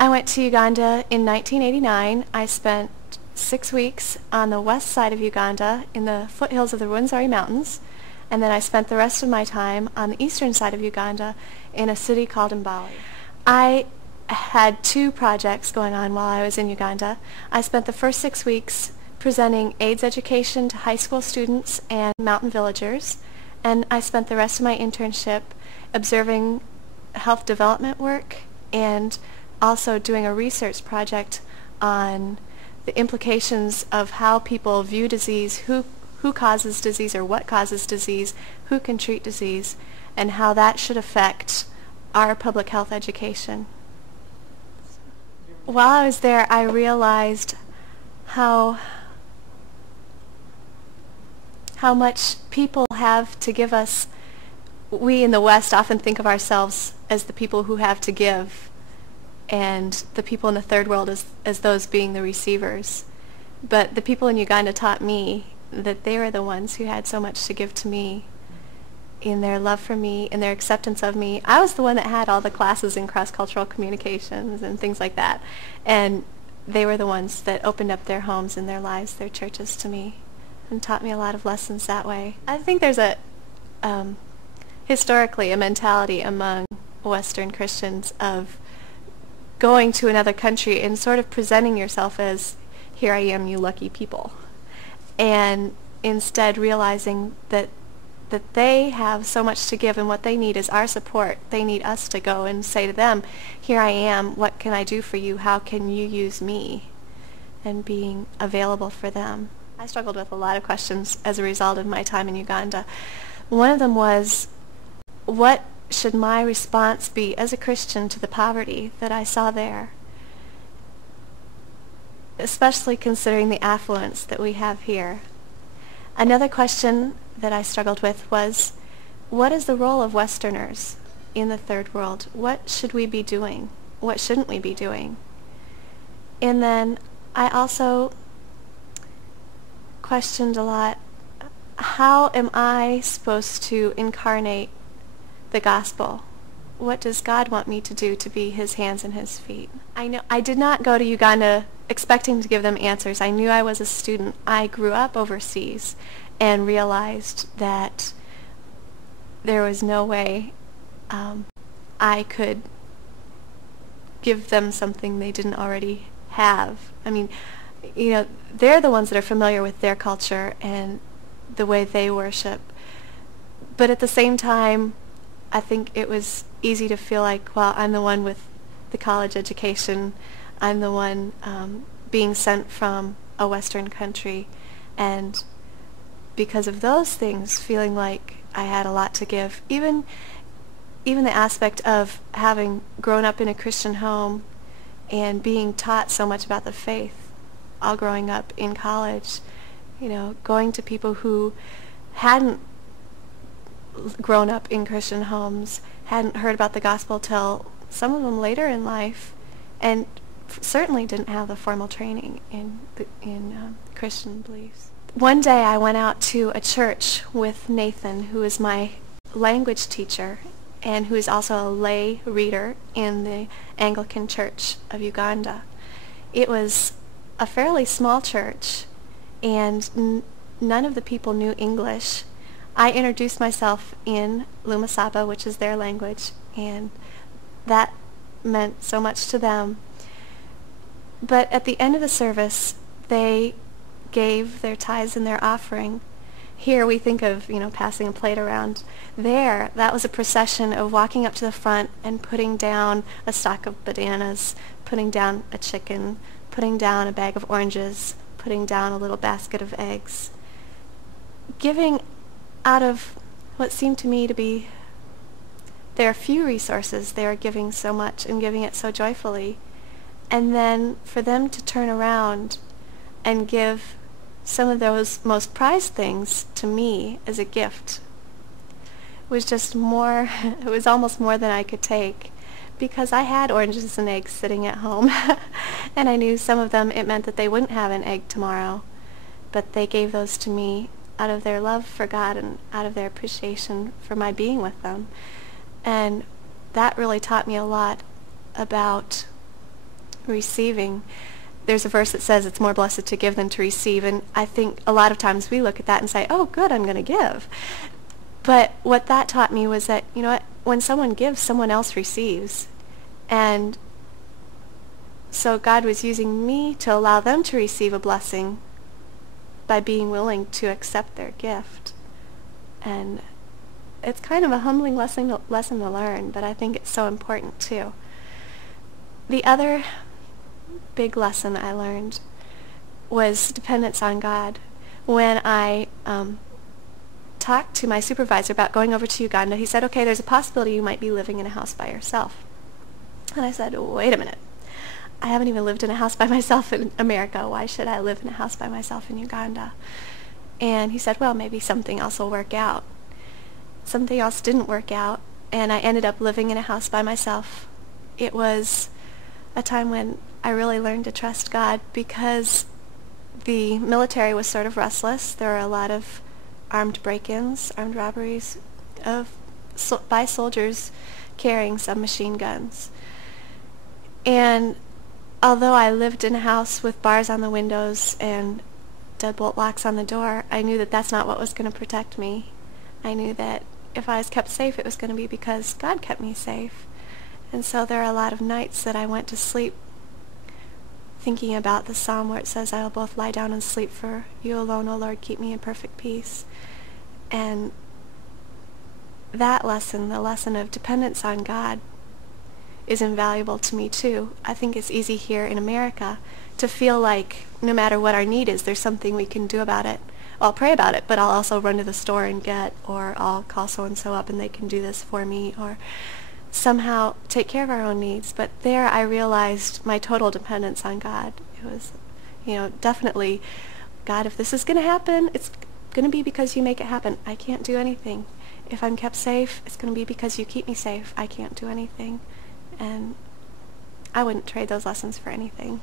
I went to Uganda in 1989. I spent 6 weeks on the west side of Uganda in the foothills of the Rwenzori Mountains, and then I spent the rest of my time on the eastern side of Uganda in a city called Mbali. I had 2 projects going on while I was in Uganda. I spent the first 6 weeks presenting AIDS education to high school students and mountain villagers, and I spent the rest of my internship observing health development work and also doing a research project on the implications of how people view disease, who causes disease or what causes disease, who can treat disease, and how that should affect our public health education. While I was there, I realized how much people have to give us. We in the West often think of ourselves as the people who have to give, and the people in the third world as those being the receivers. But the people in Uganda taught me that they were the ones who had so much to give to me in their love for me, in their acceptance of me. I was the one that had all the classes in cross-cultural communications and things like that, and they were the ones that opened up their homes and their lives, their churches to me, and taught me a lot of lessons that way. I think there's historically a mentality among Western Christians of going to another country and sort of presenting yourself as, here I am, you lucky people, and instead realizing that they have so much to give, and what they need is our support. They need us to go and say to them, here I am, what can I do for you, how can you use me, and being available for them. I struggled with a lot of questions as a result of my time in Uganda. One of them was, what should my response be as a Christian to the poverty that I saw there, especially considering the affluence that we have here? Another question that I struggled with was, what is the role of Westerners in the third world? What should we be doing? What shouldn't we be doing? And then I also questioned a lot, how am I supposed to incarnate the gospel? What does God want me to do to be his hands and his feet? I did not go to Uganda expecting to give them answers. I knew I was a student. I grew up overseas and realized that there was no way I could give them something they didn't already have. I mean, you know, they're the ones that are familiar with their culture and the way they worship. But at the same time, I think it was easy to feel like, well, I'm the one with the college education. I'm the one being sent from a Western country, and because of those things, feeling like I had a lot to give. Even the aspect of having grown up in a Christian home and being taught so much about the faith, all growing up in college, you know, going to people who hadn't grown up in Christian homes, hadn't heard about the gospel till some of them later in life, and certainly didn't have the formal training in Christian beliefs. One day I went out to a church with Nathan, who is my language teacher and who is also a lay reader in the Anglican Church of Uganda. It was a fairly small church, and none of the people knew English. I introduced myself in Lumasaba, which is their language, and that meant so much to them. But at the end of the service, they gave their tithes and their offering. Here we think of, you know, passing a plate around. There, that was a procession of walking up to the front and putting down a stalk of bananas, putting down a chicken, putting down a bag of oranges, putting down a little basket of eggs. Giving out of what seemed to me to be their few resources. They were giving so much and giving it so joyfully. And then for them to turn around and give some of those most prized things to me as a gift was just more, it was almost more than I could take, because I had oranges and eggs sitting at home and I knew some of them, it meant that they wouldn't have an egg tomorrow, but they gave those to me out of their love for God and out of their appreciation for my being with them. And that really taught me a lot about receiving. There's a verse that says it's more blessed to give than to receive, and I think a lot of times we look at that and say, oh, good, I'm going to give. But what that taught me was that, you know what, when someone gives, someone else receives. And so God was using me to allow them to receive a blessing by being willing to accept their gift. And it's kind of a humbling lesson to learn, but I think it's so important too. The other big lesson I learned was dependence on God. When I talked to my supervisor about going over to Uganda, he said, okay, there's a possibility you might be living in a house by yourself. And I said, wait a minute. I haven't even lived in a house by myself in America. Why should I live in a house by myself in Uganda? And he said, well, maybe something else will work out. Something else didn't work out, and I ended up living in a house by myself. It was a time when I really learned to trust God, because the military was sort of restless. There were a lot of armed break-ins, armed robberies by soldiers carrying submachine guns. And although I lived in a house with bars on the windows and deadbolt locks on the door, I knew that that's not what was going to protect me. I knew that if I was kept safe, it was going to be because God kept me safe. And so there are a lot of nights that I went to sleep thinking about the psalm where it says, I will both lie down and sleep, for you alone, O Lord, keep me in perfect peace. And that lesson, the lesson of dependence on God, is invaluable to me too. I think it's easy here in America to feel like no matter what our need is, there's something we can do about it. I'll pray about it, but I'll also run to the store and get, or I'll call so-and-so up and they can do this for me, or somehow take care of our own needs. But there I realized my total dependence on God. It was, definitely, God, if this is going to happen, it's going to be because you make it happen. I can't do anything. If I'm kept safe, it's going to be because you keep me safe. I can't do anything. And I wouldn't trade those lessons for anything.